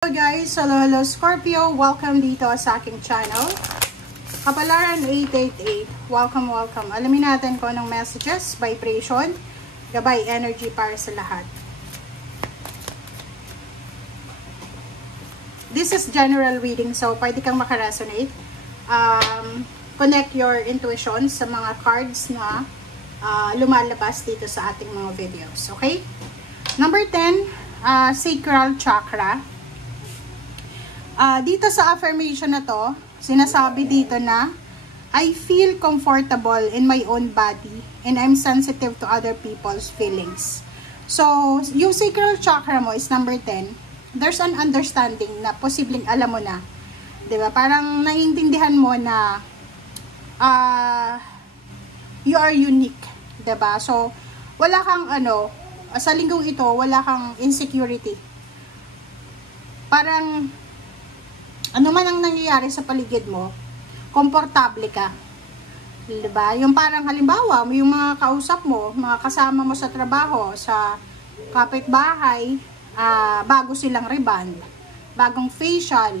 Hello guys, hello Scorpio, welcome dito sa aking channel. Kapalaran 888, welcome. Alamin natin kung anong messages, vibration, gabay, energy para sa lahat. This is general reading, so pwede kang makaresonate. Connect your intuition sa mga cards na lumalabas dito sa ating mga videos, okay? Number 10, sacral chakra. Dito sa affirmation na to, sinasabi dito na, I feel comfortable in my own body and I'm sensitive to other people's feelings. So, yung sacral chakra mo is number 10. There's an understanding na posibleng alam mo na. Diba? Parang naiintindihan mo na you are unique. Diba? So, wala kang sa linggong ito, wala kang insecurity. Parang ano man ang nangyayari sa paligid mo, komportable ka. Diba? Yung parang halimbawa, yung mga kausap mo, mga kasama mo sa trabaho, sa kapitbahay, bago silang reband, bagong facial,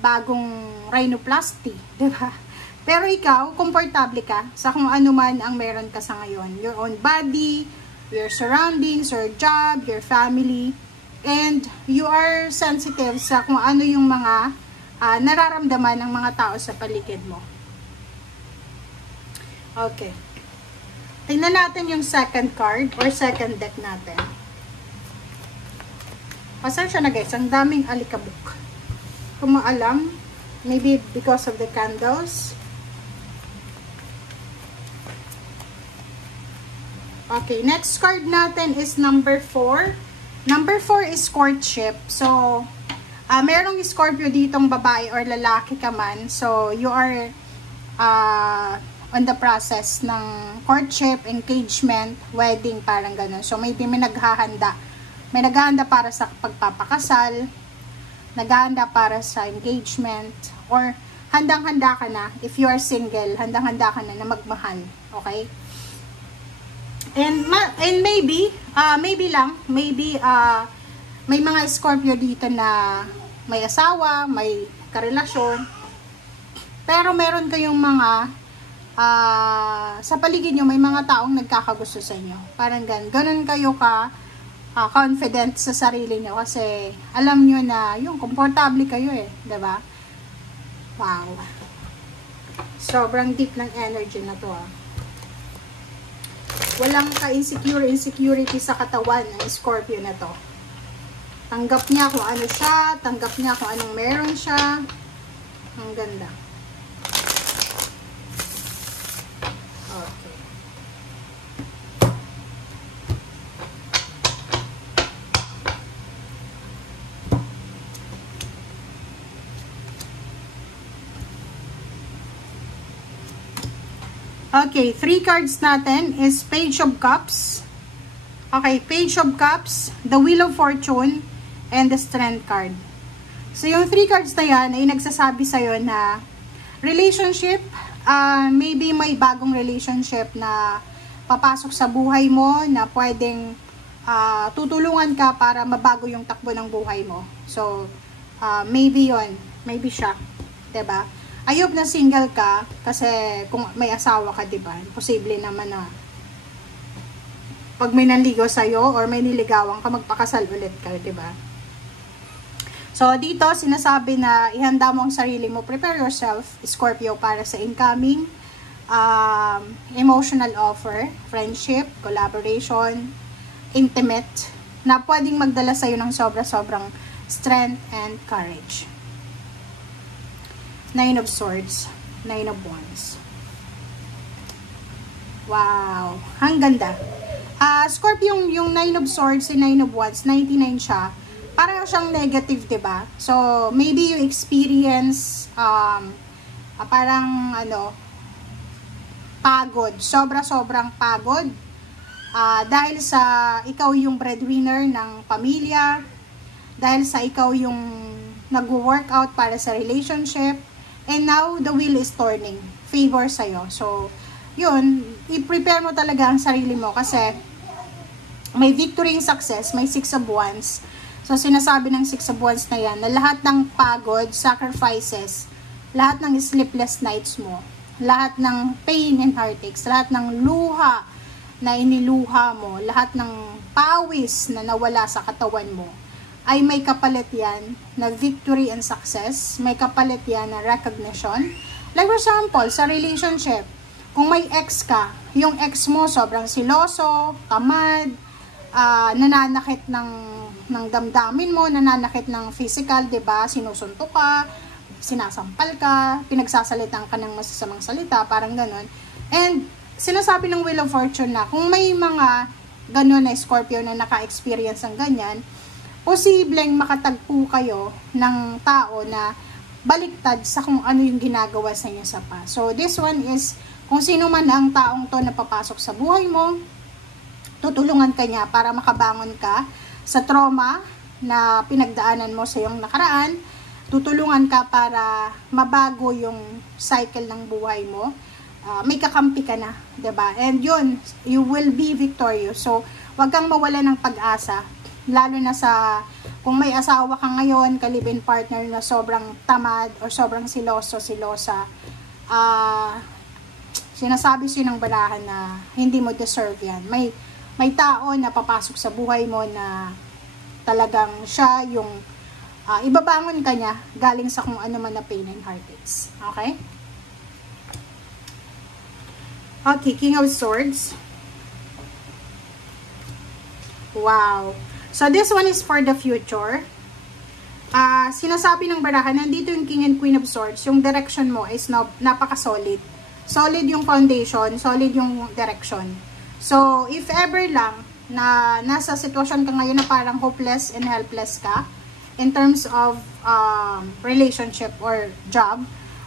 bagong rhinoplasty, diba? Pero ikaw, komportable ka sa kung ano man ang meron ka sa ngayon. Your own body, your surroundings, your job, your family, and you are sensitive sa kung ano yung mga nararamdaman ng mga tao sa paligid mo. Okay. Tingnan natin yung second card or second deck natin. Pasensya na guys, ang daming alikabok. Kung maalam, maybe because of the candles. Okay, next card natin is number 4. Number 4 is courtship. So, merong Scorpio ditong babae or lalaki ka man. So, you are on the process ng courtship, engagement, wedding, parang ganun. So, may naghahanda. May naghahanda para sa pagpapakasal, naghahanda para sa engagement, or handang-handa ka na, if you are single, handang-handa ka na magmahal. Okay? And maybe may mga Scorpio dito na may asawa, may karelasyon. Pero meron kayong mga sa paligid nyo, may mga taong nagkakagusto sa inyo. Parang ganun kayo confident sa sarili nyo kasi alam nyo na yung komportable kayo eh, 'di ba? Wow. Sobrang deep ng energy na to Walang insecurity sa katawan ng Scorpio na to. Tanggap niya kung ano siya, tanggap niya kung anong meron siya. Ang ganda. Okay. Okay, 3 cards natin is Page of Cups. Okay, Page of Cups, the Wheel of Fortune, and the Strength card. So, yung 3 cards na yan ay nagsasabi sa'yo na relationship, maybe may bagong relationship na papasok sa buhay mo na pwedeng tutulungan ka para mabago yung takbo ng buhay mo. So, maybe yon, maybe siya. 'Di ba? Ayop na single ka kasi kung may asawa ka, diba? Posible naman na pag may nanligaw sa'yo or may niligawan ka, magpakasal ulit ka, diba? So, dito, sinasabi na ihanda mo ang sarili mo. Prepare yourself, Scorpio, para sa incoming emotional offer, friendship, collaboration, intimate, na pwedeng magdala sa'yo ng sobra-sobrang strength and courage. 9 of Swords, 9 of Wands. Wow, ang ganda. Scorpio, yung 9 of Swords and 9 of Wands, 99 siya. Parang siyang negative, diba? So, maybe you experience parang pagod. Sobra-sobrang pagod. Dahil sa ikaw yung breadwinner ng pamilya. Dahil sa ikaw yung nag-workout para sa relationship. And now, the wheel is turning. Favor sa'yo. So, yun, i-prepare mo talaga ang sarili mo kasi may victory in success, may 6 of Wands. So, sinasabi ng Six of Wands na yan, na lahat ng pagod, sacrifices, lahat ng sleepless nights mo, lahat ng pain and heartaches, lahat ng luha na iniluha mo, lahat ng pawis na nawala sa katawan mo, ay may kapalit yan na victory and success, may kapalit yan na recognition. Like for example, sa relationship, kung may ex ka, yung ex mo sobrang siloso, tamad, nananakit ng damdamin mo, nananakit ng physical, 'di ba? Sinusuntok ka, sinasampal ka, pinagsasalitan ka ng masasamang salita, parang ganon. And sinasabi ng Wheel of Fortune na kung may mga ganon na Scorpio na naka-experience ng ganyan, posibleng makatagpo kayo ng tao na baliktad sa kung ano yung ginagawa sa inyo sa past. So this one is kung sino man ang taong to na papasok sa buhay mo, tutulungan ka niya para makabangon ka sa trauma na pinagdaanan mo sa iyong nakaraan. Tutulungan ka para mabago yung cycle ng buhay mo. May kakampi ka na, 'di ba? And yun, you will be victorious. So, wag kang mawala ng pag-asa, lalo na sa kung may asawa ka ngayon, ka-live-in partner na sobrang tamad or sobrang silosa. Sinasabi siya ng barahan na hindi mo deserve yan. May tao na papasok sa buhay mo na talagang siya yung ibabangon ka niya galing sa kung ano man na pain and heartaches. Okay? Okay, King of Swords. Wow. So, this one is for the future. Sinasabi ng barahan, nandito yung King and Queen of Swords, yung direction mo is napaka-solid. Solid yung foundation, solid yung direction. So, if ever lang na nasa sitwasyon ka ngayon na parang hopeless and helpless ka in terms of relationship or job,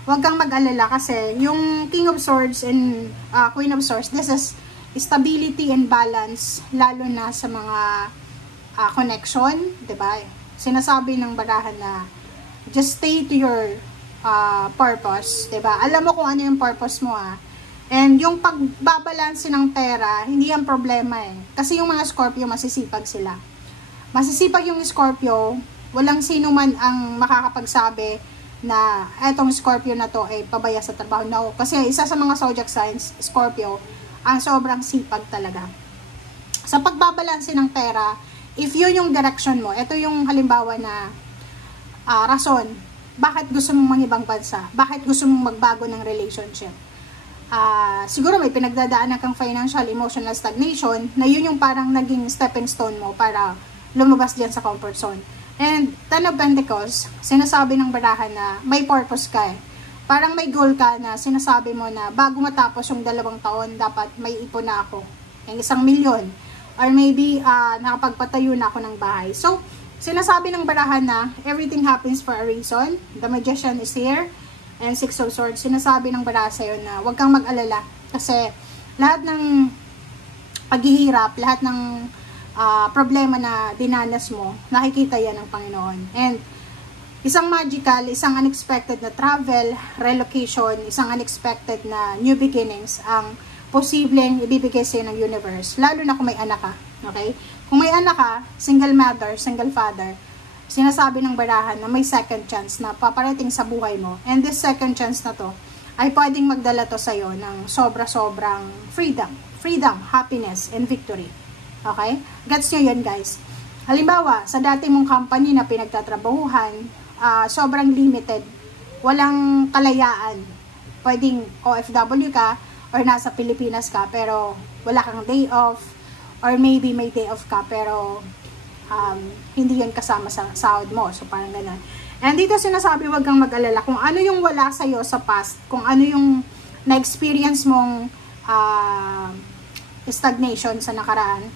huwag kang mag-alala kasi yung King of Swords and Queen of Swords, this is stability and balance, lalo na sa mga connection, diba? Sinasabi ng barahan na just stay to your purpose, diba? Alam mo kung ano yung purpose mo, And yung pagbabalanse ng pera, hindi yan problema Kasi yung mga Scorpio, masisipag sila. Masisipag yung Scorpio, walang sino man ang makakapagsabi na etong Scorpio na to ay pabaya sa trabaho. No, kasi isa sa mga zodiac signs, Scorpio, ang sobrang sipag talaga. Sa pagbabalanse ng pera, if yun yung direction mo, ito yung halimbawa na rason, bakit gusto mong mangibang bansa? Bakit gusto mong magbago ng relationship? Siguro may pinagdadaanan kang financial, emotional stagnation, na yun yung parang naging stepping stone mo para lumabas dyan sa comfort zone. And Ten of Pentacles, sinasabi ng barahan na may purpose ka Parang may goal ka na sinasabi mo na bago matapos yung 2 taon, dapat may ipon na ako. Yung 1 milyon. Or maybe, nakapagpatayo na ako ng bahay. So, sinasabi ng barahan na everything happens for a reason. The Magician is here. And Six of Swords, sinasabi ng barahan sa'yo na huwag kang mag-alala. Kasi lahat ng paghihirap, lahat ng problema na dinanas mo, nakikita yan ng Panginoon. And isang magical, isang unexpected na travel, relocation, isang unexpected na new beginnings ang posibleng ibibigay sa'yo ng universe. Lalo na kung may anak ka. Okay? Kung may anak ka, single mother, single father, sinasabi ng barahan na may second chance na paparating sa buhay mo. And this second chance na to ay pwedeng magdala to sa'yo ng sobra-sobrang freedom. Freedom, happiness, and victory. Okay? Gets nyo yun, guys. Halimbawa, sa dati mong company na pinagtatrabahuhan, sobrang limited. Walang kalayaan. Pwedeng OFW ka or nasa Pilipinas ka pero wala kang day off or maybe may day off ka pero hindi yan kasama sa sahod mo. So, parang ganun. And dito sinasabi, wag kang mag-alala kung ano yung wala sa'yo sa past, kung ano yung na-experience mong stagnation sa nakaraan.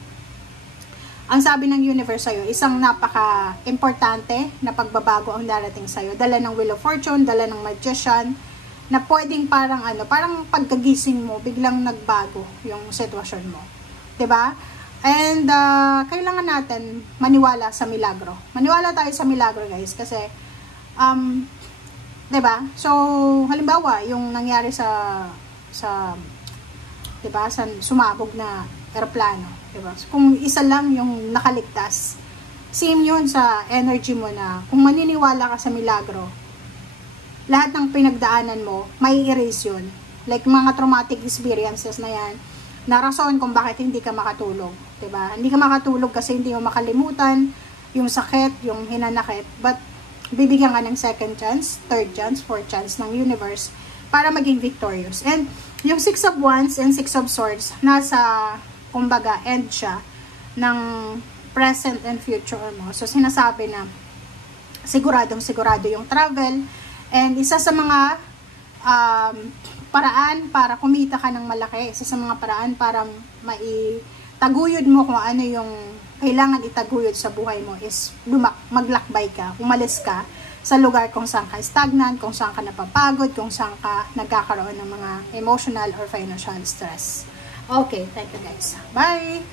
Ang sabi ng universe sa'yo, isang napaka-importante na pagbabago ang darating sa'yo. Dala ng Wheel of Fortune, dala ng Magician, na pwedeng parang parang pagkagising mo, biglang nagbago yung sitwasyon mo. 'Di ba? And kailangan natin maniwala sa milagro. Maniwala tayo sa milagro, guys, kasi 'di ba? So, halimbawa, yung nangyari sa 'di ba, sa sumabog na eroplano, 'di ba? So, kung isa lang yung nakaligtas, Same yun sa energy mo na kung maniniwala ka sa milagro, lahat ng pinagdaanan mo, may erase yun. Like mga traumatic experiences na yan, na rason kung bakit hindi ka makatulog. Diba? Hindi ka makatulog kasi hindi mo makalimutan yung sakit, yung hinanakit. But, bibigyan ka ng second chance, third chance, fourth chance ng universe para maging victorious. And, yung 6 of Wands and 6 of Swords, nasa, kumbaga, end siya ng present and future mo. So, sinasabi na siguradong sigurado yung travel. And isa sa mga paraan para kumita ka ng malaki, isa sa mga paraan para maitaguyod mo kung ano yung kailangan itaguyod sa buhay mo is maglakbay ka, umalis ka sa lugar kung saan ka stagnant, kung saan ka napapagod, kung saan ka nagkakaroon ng mga emotional or financial stress. Okay, thank you guys. Bye!